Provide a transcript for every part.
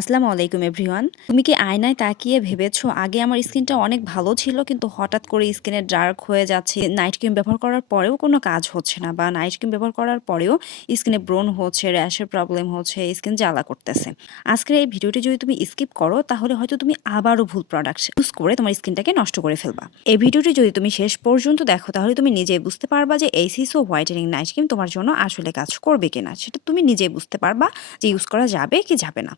আসসালামু আলাইকুম, এভরিওয়ান। তুমি কি আয়নায় তাকিয়ে ভেবেছো, আগে আমার স্কিনটা অনেক ভালো ছিল, কিন্তু হঠাৎ করে স্কিনে ডার্ক হয়ে যাচ্ছে, নাইট ক্রিম ব্যবহার করার পরেও কোনো কাজ হচ্ছে না, বা নাইট ক্রিম ব্যবহার করার পরেও স্কিনে ব্রণ হচ্ছে, র্যাশের প্রবলেম হচ্ছে, স্কিন জ্বালা করতেছে। আজকের এই ভিডিওটি যদি তুমি স্কিপ করো, তাহলে হয়তো তুমি আবারও ভুল প্রোডাক্ট ইউজ করে তোমার স্কিনটাকে নষ্ট করে ফেলবা। এই ভিডিওটি যদি তুমি শেষ পর্যন্ত দেখো, তাহলে তুমি নিজেই বুঝতে পারবা যে এই সিসো হোয়াইটেনিং নাইট ক্রিম তোমার জন্য আসলে কাজ করবে কিনা, সেটা তুমি নিজেই বুঝতে পারবা যে ইউজ করা যাবে কি যাবে না।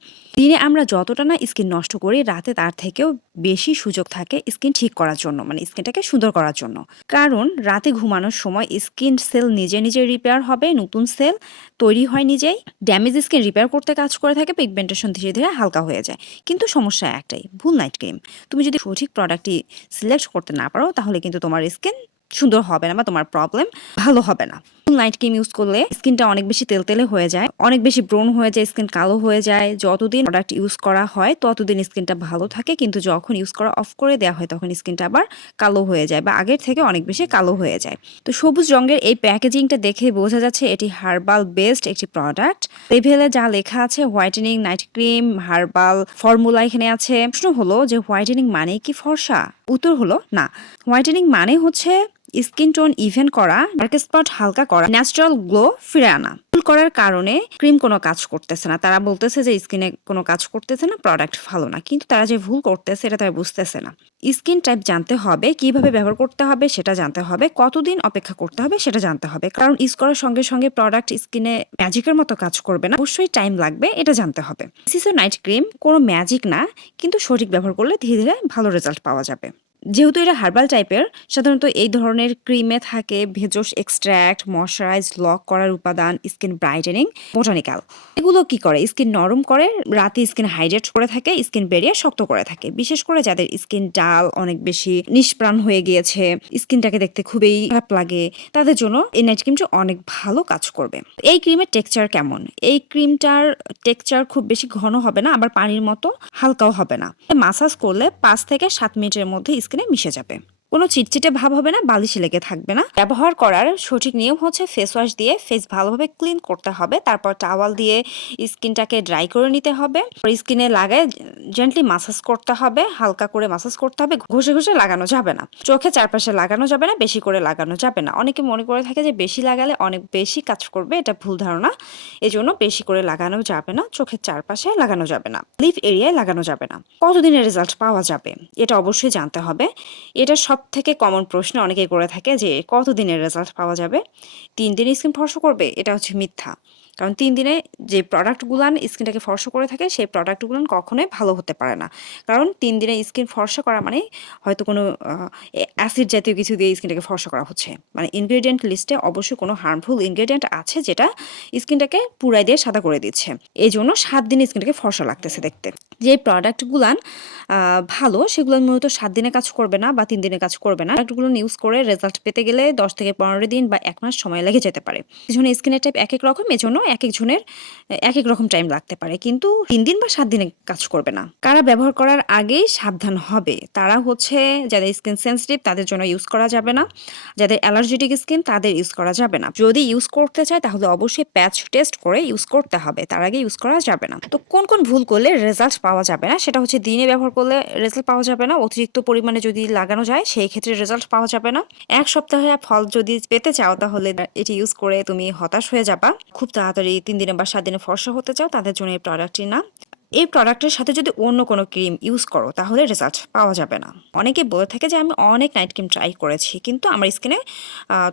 দিনে আমরা যতটা না স্কিন নষ্ট করি, রাতে তার থেকেও বেশি সুযোগ থাকে স্কিন ঠিক করার জন্য মানে স্কিনটাকে সুন্দর করার জন্য। কারণ রাতে ঘুমানোর সময় স্কিন সেল নিজে নিজে রিপেয়ার হবে, নতুন সেল তৈরি হয় নিজেই, ড্যামেজ স্কিন রিপেয়ার করতে কাজ করে থাকে, পিগমেন্টেশন ধীরে ধীরে হালকা হয়ে যায়। কিন্তু সমস্যা একটাই, ভুল নাইট ক্রিম। তুমি যদি সঠিক প্রোডাক্টটি সিলেক্ট করতে না পারো, তাহলে কিন্তু তোমার স্কিন সুন্দর হবে না বা তোমার প্রবলেম ভালো হবে না। নাইট ক্রিম ইউজ করলে স্কিনটা অনেক বেশি তেলতেলে হয়ে যায়, অনেক বেশি ব্রোন হয়ে যায় স্কিন কালো হয়ে যায়। যতদিন প্রোডাক্ট ইউজ করা হয়, ততদিন স্কিনটা ভালো থাকে, কিন্তু যখন ইউজ করা অফ করে দেওয়া হয়, তখন স্কিনটা আবার কালো হয়ে যায় বা আগের থেকে অনেক বেশি কালো হয়ে যায়। তো সবুজ রঙের এই প্যাকেজিংটা দেখে বোঝা যাচ্ছে এটি হার্বাল বেসড একটি প্রোডাক্ট লেভেলে যা লেখা আছে whitening night cream herbal formula এখানে আছে। প্রশ্ন হলো যে হোয়াইটেনিং মানে কি ফর্সা? উত্তর হলো না। হোয়াইটেনিং মানে হচ্ছে স্কিন টোন ইভেন করা, ডার্ক স্পট হালকা করা ন্যাচারাল গ্লো ফিরে আনা। ভুল করার কারণে ক্রিম কোনো কাজ করতেছে না। তারা বলতেছে যে স্কিনে কোনো কাজ করতেছে না প্রোডাক্ট ভালো না। কিন্তু তারা যে ভুল করতেছে এটা তারা বুঝতেছে না। স্কিন টাইপ জানতে হবে, কীভাবে ব্যবহার করতে হবে সেটা জানতে হবে, কতদিন অপেক্ষা করতে হবে সেটা জানতে হবে। কারণ ইউজ করার সঙ্গে সঙ্গে প্রোডাক্ট স্কিনে ম্যাজিকের মতো কাজ করবে না। অবশ্যই টাইম লাগবে, এটা জানতে হবে। সিসো নাইট ক্রিম কোনো ম্যাজিক না, কিন্তু সঠিক ব্যবহার করলে ধীরে ধীরে ভালো রেজাল্ট পাওয়া যাবে। যেহেতু এটা হার্বাল টাইপের সাধারণত এই ধরনের ক্রিমে থাকে ভেজস এক্সট্র্যাক্ট ময়শ্চারাইজ লক করার উপাদান স্কিন ব্রাইটেনিং বোটানিক্যাল এগুলো কি করে? স্কিন নরম করে, রাতে স্কিন হাইড্রেট করে থাকে স্কিন বেরিয়ে শক্ত করে থাকে। বিশেষ করে যাদের স্কিন ডাল অনেক বেশি নিষ্প্রাণ হয়ে গিয়েছে স্কিনটাকে দেখতে খুবই খারাপ লাগে, তাদের জন্য এই নাইট ক্রিমটা অনেক ভালো কাজ করবে। এই ক্রিমের টেক্সচার কেমন? এই ক্রিমটার টেক্সচার খুব বেশি ঘন হবে না, আবার পানির মতো হালকাও হবে না। মাসাজ করলে পাঁচ থেকে সাত মিনিটের মধ্যে স্কিনে মিশে যাবে। কোনো চিটচিটে ভাব হবে না, বালিশে লেগে থাকবে না। ব্যবহার করার সঠিক নিয়ম হচ্ছে ফেস ওয়াশ দিয়ে ফেস ভালোভাবে ক্লিন করতে হবে, তারপর টাওয়াল দিয়ে স্কিনটাকে ড্রাই করে নিতে হবে। স্কিনে লাগায় জেন্টলি মাসাজ করতে হবে, হালকা করে মাসাজ করতে হবে, ঘষে ঘষে লাগানো যাবে না। চোখে চারপাশে লাগানো যাবে না, বেশি করে লাগানো যাবে না। অনেকে মনে করে থাকে যে বেশি লাগালে অনেক বেশি কাজ করবে, এটা ভুল ধারণা। এজন্য বেশি করে লাগানো যাবে না, চোখের চারপাশে লাগানো যাবে না লিফ এরিয়ায় লাগানো যাবে না। কতদিনের রেজাল্ট পাওয়া যাবে, এটা অবশ্যই জানতে হবে। এটা সব সব থেকে কমন প্রশ্ন অনেকেই করে থাকে যে কত দিনের রেজাল্ট পাওয়া যাবে? তিন দিনে স্কিন ফর্সা করবে? এটা হচ্ছে মিথ্যা। কারণ তিন দিনে যে প্রোডাক্টগুলান স্কিনটাকে ফর্সা করে থাকে, সেই প্রোডাক্টগুলান কখনোই ভালো হতে পারে না। কারণ তিন দিনে স্কিন ফর্সা করা মানে হয়তো কোনো অ্যাসিড জাতীয় কিছু দিয়ে স্কিনটাকে ফর্সা করা হচ্ছে। মানে ইনগ্রেডিয়েন্ট লিস্টে অবশ্যই কোনো হার্মফুল ইনগ্রেডিয়েন্ট আছে যেটা স্কিনটাকে পুরাই দিয়ে সাদা করে দিচ্ছে। এই জন্য সাত দিনে স্কিনটাকে ফর্সা লাগতেছে দেখতে। যে প্রোডাক্টগুলান ভালো, সেগুলো মূলত সাত দিনে কাজ করবে না বা তিন দিনে কাজ করবে না। প্রোডাক্টগুলো ইউজ করে রেজাল্ট পেতে গেলে দশ থেকে পনেরো দিন বা এক মাস সময় লেগে যেতে পারে। এজন্য স্কিনের টাইপ এক এক রকম, এজন্য এক একজনের এক এক রকম টাইম লাগতে পারে। কিন্তু তিন দিন বা সাত দিনে কাজ করবে না। কারা ব্যবহার করার আগেই সাবধান হবে। তারা হচ্ছে যাদের স্কিন সেন্সিটিভ তাদের জন্য ইউজ করা যাবে না। যাদের অ্যালার্জেটিক স্কিন তাদের ইউজ করা যাবে না। যদি ইউজ করতে চায়, তাহলে অবশ্যই প্যাচ টেস্ট করে ইউজ করতে হবে। তার আগে ইউজ করা যাবে না। তো কোন কোন ভুল করলে রেজাল্ট পাওয়া যাবে না। সেটা হচ্ছে দিনে ব্যবহার করলে রেজাল্ট পাওয়া যাবে না। অতিরিক্ত পরিমাণে যদি লাগানো যায়, সেই ক্ষেত্রে রেজাল্ট পাওয়া যাবে না। এক সপ্তাহে ফল যদি পেতে চাও, তাহলে এটি ইউজ করে তুমি হতাশ হয়ে যাবা। খুব তাড়াতাড়ি তিন দিনে বা সাত দিনে ফর্সা হতে চাও, তাদের জন্য এই প্রোডাক্টটি না এই প্রোডাক্টের সাথে যদি অন্য কোনো ক্রিম ইউজ করো, তাহলে রেজাল্ট পাওয়া যাবে না। অনেকে বলে থাকে যে, আমি অনেক নাইট ক্রিম ট্রাই করেছি, কিন্তু আমার স্কিনে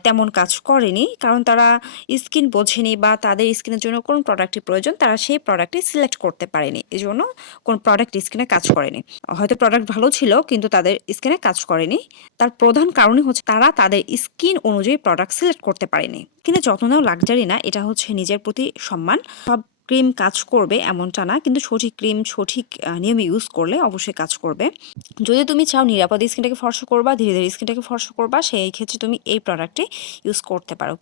তেমন কাজ করেনি। কারণ তারা স্কিন বোঝেনি বা তাদের স্কিনের জন্য কোন প্রোডাক্টের প্রয়োজন, তারা সেই প্রোডাক্টটি সিলেক্ট করতে পারেনি। এই জন্য কোন প্রোডাক্ট স্কিনে কাজ করেনি। হয়তো প্রোডাক্ট ভালো ছিল, কিন্তু তাদের স্কিনে কাজ করেনি। তার প্রধান কারণই হচ্ছে তারা তাদের স্কিন অনুযায়ী প্রোডাক্ট সিলেক্ট করতে পারেনি। কিন্তু যত্ন নেওয়া লাগজারি না, এটা হচ্ছে নিজের প্রতি সম্মান। সব ক্রিম কাজ করবে এমনটা না, কিন্তু সঠিক ক্রিম, সঠিক নিয়মে ইউজ করলে অবশ্যই কাজ করবে। যদি তুমি চাও নিরাপদে স্কিনটাকে ফর্সা করবা, ধীরে ধীরে স্কিনটাকে ফর্সা করবা, সেই ক্ষেত্রে তুমি এই প্রোডাক্টটি ইউজ করতে পারো।